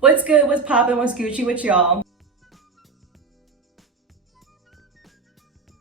What's good? What's poppin'? What's Gucci with y'all?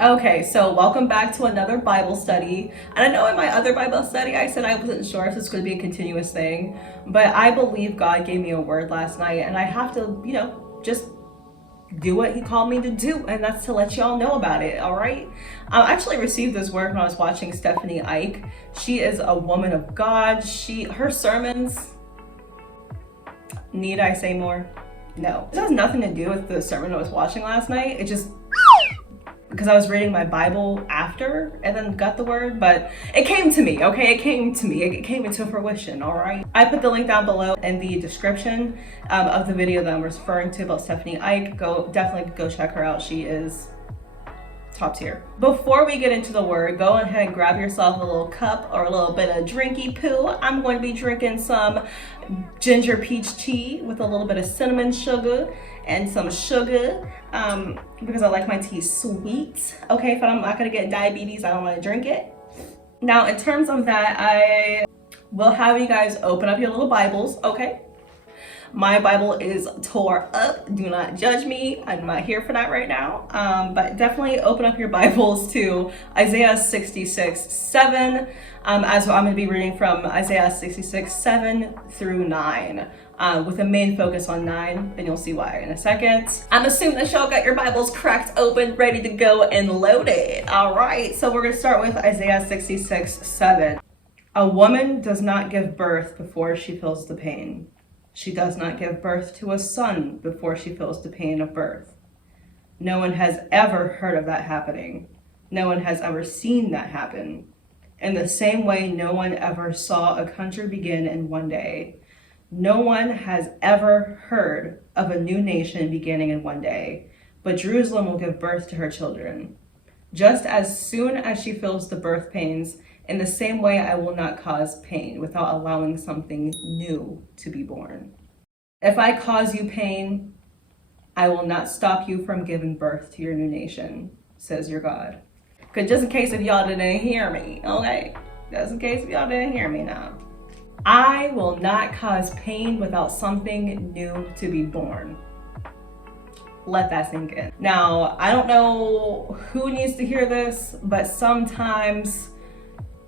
Okay, so welcome back to another Bible study. And I know in my other Bible study, I said I wasn't sure if this was going to be a continuous thing, but I believe God gave me a word last night, and I have to, just do what He called me to do, and that's to let y'all know about it. All right. I actually received this word when I was watching Stephanie Ike. She is a woman of God. Her sermons. Need I say more? No. This has nothing to do with the sermon I was watching last night. It just because I was reading my Bible after and then got the word, but it came to me, okay? It came to me. It came into fruition, all right? I put the link down below in the description of the video that I'm referring to about Stephanie Ike. Definitely go check her out. She is top tier. Before we get into the word, go ahead and grab yourself a little cup or a little bit of drinky poo. I'm going to be drinking some ginger peach tea with a little bit of cinnamon sugar and some sugar because I like my tea sweet. Okay, if I'm not gonna get diabetes, I don't want to drink it. Now, in terms of that, I will have you guys open up your little Bibles, okay? My Bible is tore up. Do not judge me. I'm not here for that right now. But definitely open up your Bibles to Isaiah 66:7. As I'm going to be reading from Isaiah 66:7 through 9, with a main focus on 9, and you'll see why in a second. I'm assuming that y'all got your Bibles cracked open, ready to go and loaded. All right, so we're going to start with Isaiah 66:7. A woman does not give birth before she feels the pain. She does not give birth to a son before she feels the pain of birth. No one has ever heard of that happening. No one has ever seen that happen. In the same way, no one ever saw a country begin in one day. No one has ever heard of a new nation beginning in one day, but Jerusalem will give birth to her children. Just as soon as she feels the birth pains, in the same way, I will not cause pain without allowing something new to be born. If I cause you pain, I will not stop you from giving birth to your new nation, says your God. Because just in case if y'all didn't hear me, okay? Just in case if y'all didn't hear me now. I will not cause pain without something new to be born. Let that sink in. Now, I don't know who needs to hear this, but sometimes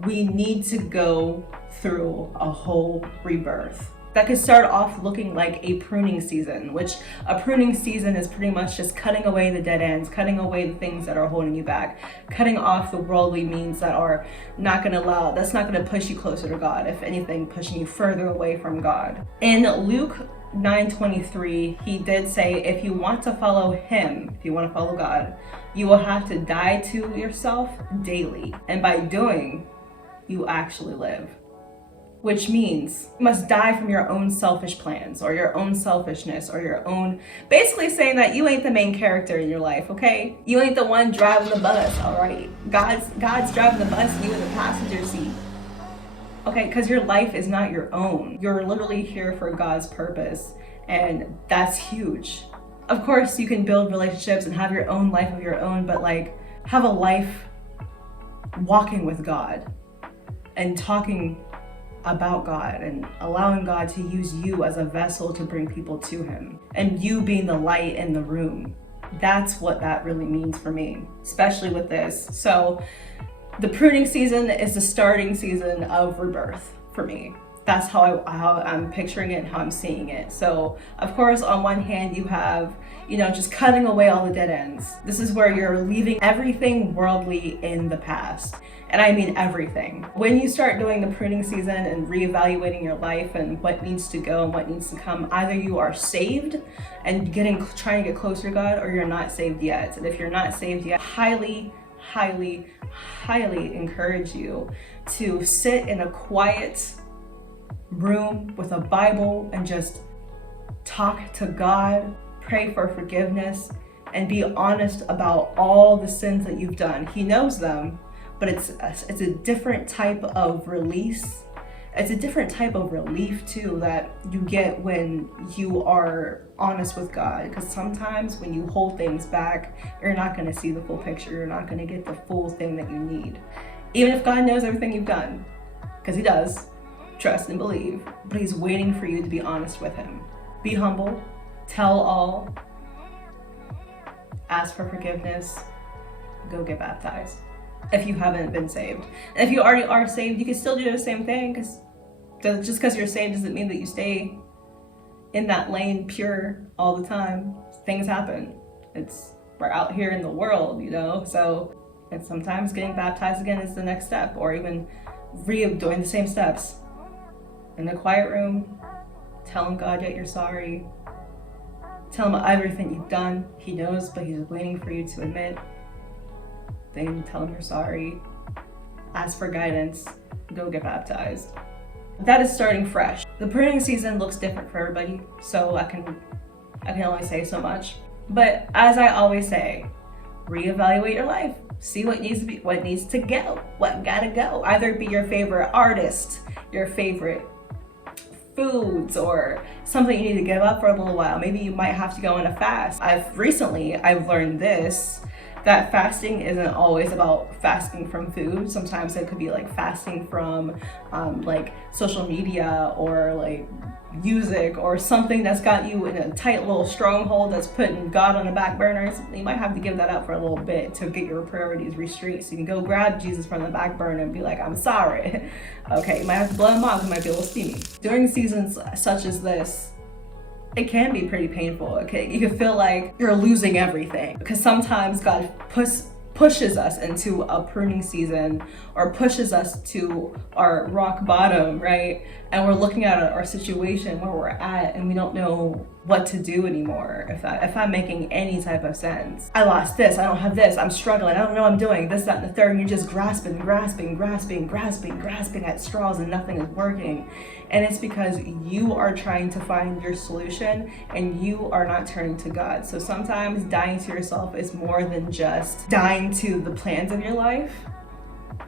we need to go through a whole rebirth. That could start off looking like a pruning season, which a pruning season is pretty much just cutting away the dead ends, cutting away the things that are holding you back, cutting off the worldly means that are that's not gonna push you closer to God. If anything, pushing you further away from God. In Luke 9:23, he did say, if you want to follow him, if you want to follow God, you will have to die to yourself daily. And by doing, you actually live. Which means you must die from your own selfish plans or your own selfishness or your own, basically saying that you ain't the main character in your life, okay? You ain't the one driving the bus, all right? God's driving the bus, you in the passenger seat. Okay, because your life is not your own. You're literally here for God's purpose, and that's huge. Of course, you can build relationships and have your own life of your own, but have a life walking with God and talking about God and allowing God to use you as a vessel to bring people to him, and you being the light in the room. That's what that really means for me, especially with this. So the pruning season is the starting season of rebirth for me. That's how I'm picturing it and how I'm seeing it. So of course, on one hand, you have, just cutting away all the dead ends. This is where you're leaving everything worldly in the past. And I mean everything. When you start doing the pruning season and reevaluating your life and what needs to go and what needs to come, either you are saved and trying to get closer to God, or you're not saved yet. And if you're not saved yet, highly encourage you to sit in a quiet room with a Bible and just talk to God, pray for forgiveness, and be honest about all the sins that you've done. He knows them, but it's a different type of release. It's a different type of relief too that you get when you are honest with God, because sometimes when you hold things back, you're not going to see the full picture. You're not going to get the full thing that you need, even if God knows everything you've done, because he does. Trust and believe, but he's waiting for you to be honest with him. Be humble, tell all, ask for forgiveness, go get baptized if you haven't been saved. And if you already are saved, you can still do the same thing, because just because you're saved doesn't mean that you stay in that lane pure all the time. Things happen. We're out here in the world, you know, so and sometimes getting baptized again is the next step, or even doing the same steps in the quiet room, telling God that you're sorry, tell him everything you've done. He knows, but he's waiting for you to admit. Then tell him you're sorry, ask for guidance, go get baptized. That is starting fresh. The pruning season looks different for everybody, so I can only say so much. But as I always say, reevaluate your life. See what needs to go, what gotta go. Either be your favorite artist, your favorite foods, or something you need to give up for a little while. Maybe you might have to go on a fast. I've learned this, that fasting isn't always about fasting from food. Sometimes it could be like fasting from like social media, or like music, or something that's got you in a tight little stronghold that's putting God on the back burner. You might have to give that up for a little bit to get your priorities restraight, so you can go grab Jesus from the back burner and be like, I'm sorry. Okay, you might have to blow him off, it might be a little steamy. During seasons such as this, it can be pretty painful. Okay, you can feel like you're losing everything, because sometimes God pushes us into a pruning season, or pushes us to our rock bottom, right? And we're looking at our situation where we're at, and we don't know what to do anymore. If I'm making any type of sense, I lost this, I don't have this, I'm struggling, I don't know what I'm doing, this, that, and the third, and you're just grasping at straws, and nothing is working. And it's because you are trying to find your solution, and you are not turning to God. So sometimes dying to yourself is more than just dying to the plans of your life.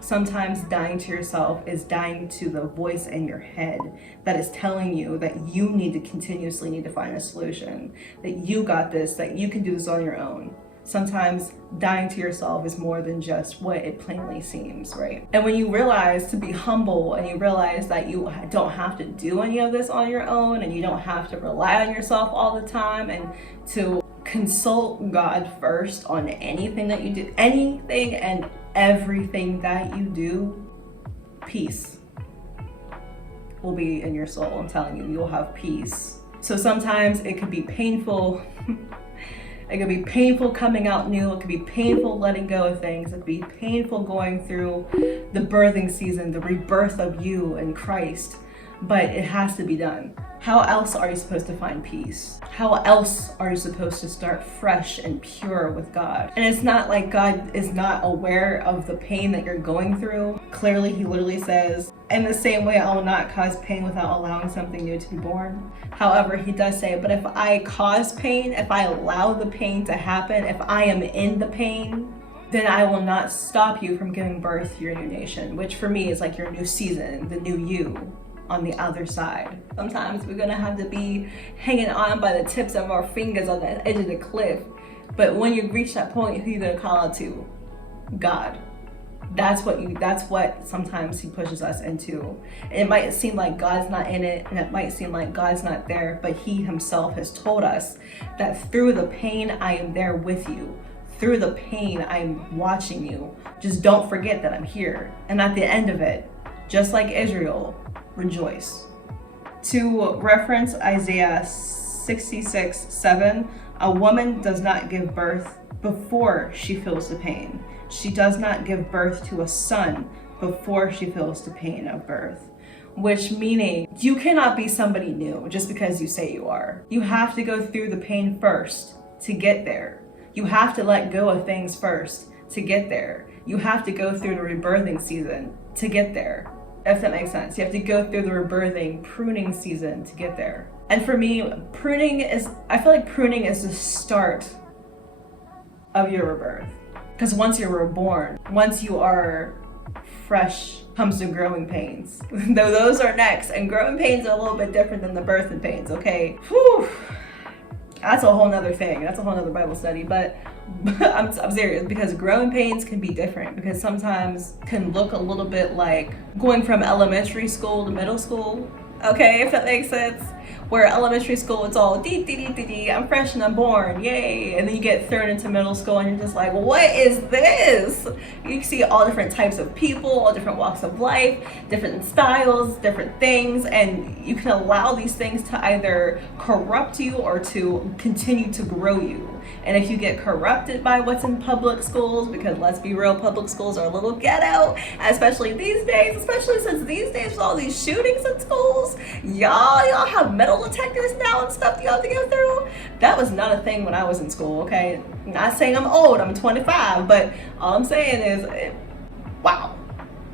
Sometimes dying to yourself is dying to the voice in your head that is telling you that you need to find a solution, that you got this, that you can do this on your own. Sometimes dying to yourself is more than just what it plainly seems, right? And when you realize to be humble, and you realize that you don't have to do any of this on your own, and you don't have to rely on yourself all the time, and to consult God first on anything that you do, anything and everything that you do, peace will be in your soul. I'm telling you, you'll have peace. So sometimes it could be painful. It could be painful coming out new. It could be painful letting go of things. It could be painful going through the birthing season, the rebirth of you in Christ. But it has to be done. How else are you supposed to find peace? How else are you supposed to start fresh and pure with God? And it's not like God is not aware of the pain that you're going through. Clearly, he literally says, in the same way, I will not cause pain without allowing something new to be born. However, he does say, but if I cause pain, if I allow the pain to happen, if I am in the pain, then I will not stop you from giving birth to your new nation, which for me is like your new season, the new you on the other side. Sometimes we're gonna have to be hanging on by the tips of our fingers on the edge of the cliff. But when you reach that point, who are you gonna call out to? God. That's what sometimes he pushes us into. It might seem like God's not in it, and it might seem like God's not there, but he himself has told us that through the pain, I am there with you. Through the pain, I'm watching you. Just don't forget that I'm here. And at the end of it, just like Israel, rejoice. To reference Isaiah 66:7, a woman does not give birth before she feels the pain. She does not give birth to a son before she feels the pain of birth. Which meaning, you cannot be somebody new just because you say you are. You have to go through the pain first to get there. You have to let go of things first to get there. You have to go through the rebirthing season to get there. If that makes sense. You have to go through the rebirthing, pruning season to get there. And for me, I feel like pruning is the start of your rebirth. Because once you're reborn, once you are fresh, comes the growing pains. Though those are next, and growing pains are a little bit different than the birthing pains, okay? Whew. That's a whole nother thing. That's a whole nother Bible study. But I'm serious, because growing pains can be different, because sometimes can look a little bit like going from elementary school to middle school. Okay, if that makes sense. Where elementary school, it's all dee dee dee dee dee, I'm fresh and I'm born, yay. And then you get thrown into middle school and you're just like, what is this? You see all different types of people, all different walks of life, different styles, different things, and you can allow these things to either corrupt you or to continue to grow you. And if you get corrupted by what's in public schools, because let's be real, public schools are a little ghetto, especially these days, especially since these days with all these shootings in schools, y'all have metal detectors now and stuff you have to go through. That was not a thing when I was in school, okay? Not saying I'm old, I'm 25, but all I'm saying is, wow.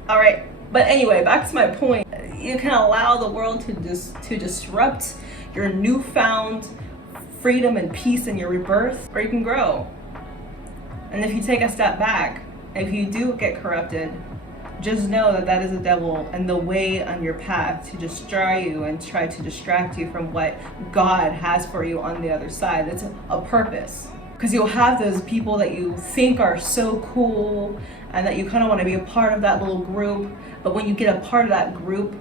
All right, but anyway, back to my point. You can allow the world to disrupt your newfound freedom and peace in your rebirth, or you can grow. And if you take a step back, if you do get corrupted, just know that that is the devil and the way on your path to destroy you and try to distract you from what God has for you on the other side. It's a purpose. Because you'll have those people that you think are so cool and that you kind of want to be a part of that little group. But when you get a part of that group,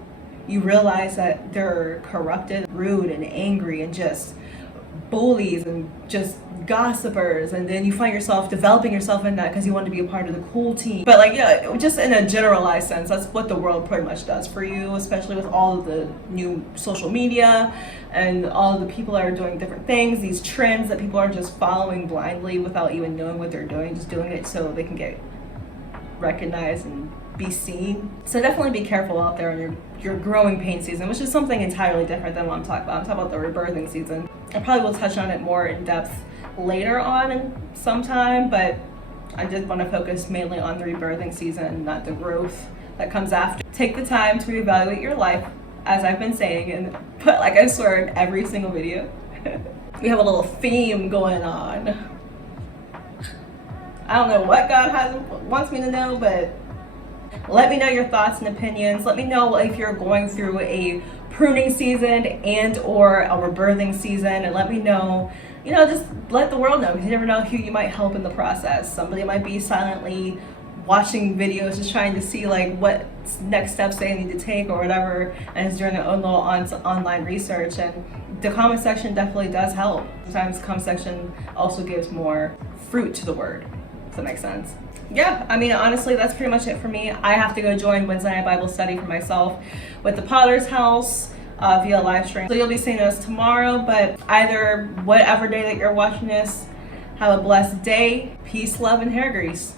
you realize that they're corrupted, rude, and angry, and just bullies and just gossipers, and then you find yourself developing yourself in that because you want to be a part of the cool team. But like, yeah, just in a generalized sense, that's what the world pretty much does for you, especially with all of the new social media and all of the people that are doing different things, these trends that people are just following blindly without even knowing what they're doing, just doing it so they can get recognized and be seen. So definitely be careful out there in your growing pain season, which is something entirely different than what I'm talking about. I'm talking about the rebirthing season. I probably will touch on it more in depth later on in some time, but I did want to focus mainly on the rebirthing season, not the growth that comes after. Take the time to reevaluate your life, as I've been saying, and put, like I swear, in every single video. We have a little theme going on. I don't know what God wants me to know, but let me know your thoughts and opinions. Let me know if you're going through a pruning season and or a rebirthing season, and let me know, just let the world know, because you never know who you might help in the process. Somebody might be silently watching videos, just trying to see like what next steps they need to take or whatever, and is doing their own little online research. And the comment section definitely does help. Sometimes the comment section also gives more fruit to the word. Does that make sense? Yeah, I mean, honestly, that's pretty much it for me. I have to go join Wednesday night Bible study for myself with the Potter's House via live stream. So you'll be seeing us tomorrow, but either whatever day that you're watching this, have a blessed day. Peace, love, and hair grease.